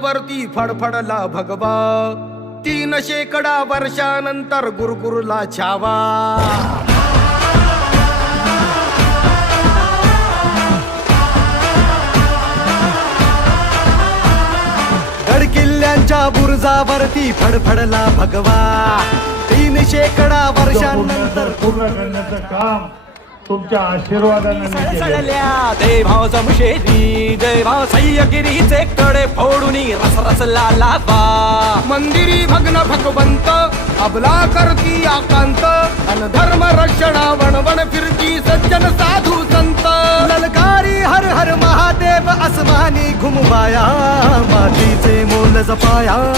बुरुजावरती फडफडला भगवा 300 वर्षानंतर गुरुकुरला छावा गडकिल्ल्यांच्या बुरुजावरती फडफडला भगवा 300 वर्षानंतर पूर्ण करण्याचं काम तुमच्या आशीर्वादाने सळसळल्या देभाव जमशेदी देभाव सह्यगिरीचे कडे फोडून रस रसला लावा मंदिरी भग्न भगवंत अबला करती आकांत अन धर्म रक्षणा वणवण फिरती सज्जन साधू संत ललकारी हर हर महादेव आसमानी घुमवाया मातीचे मोल जपाया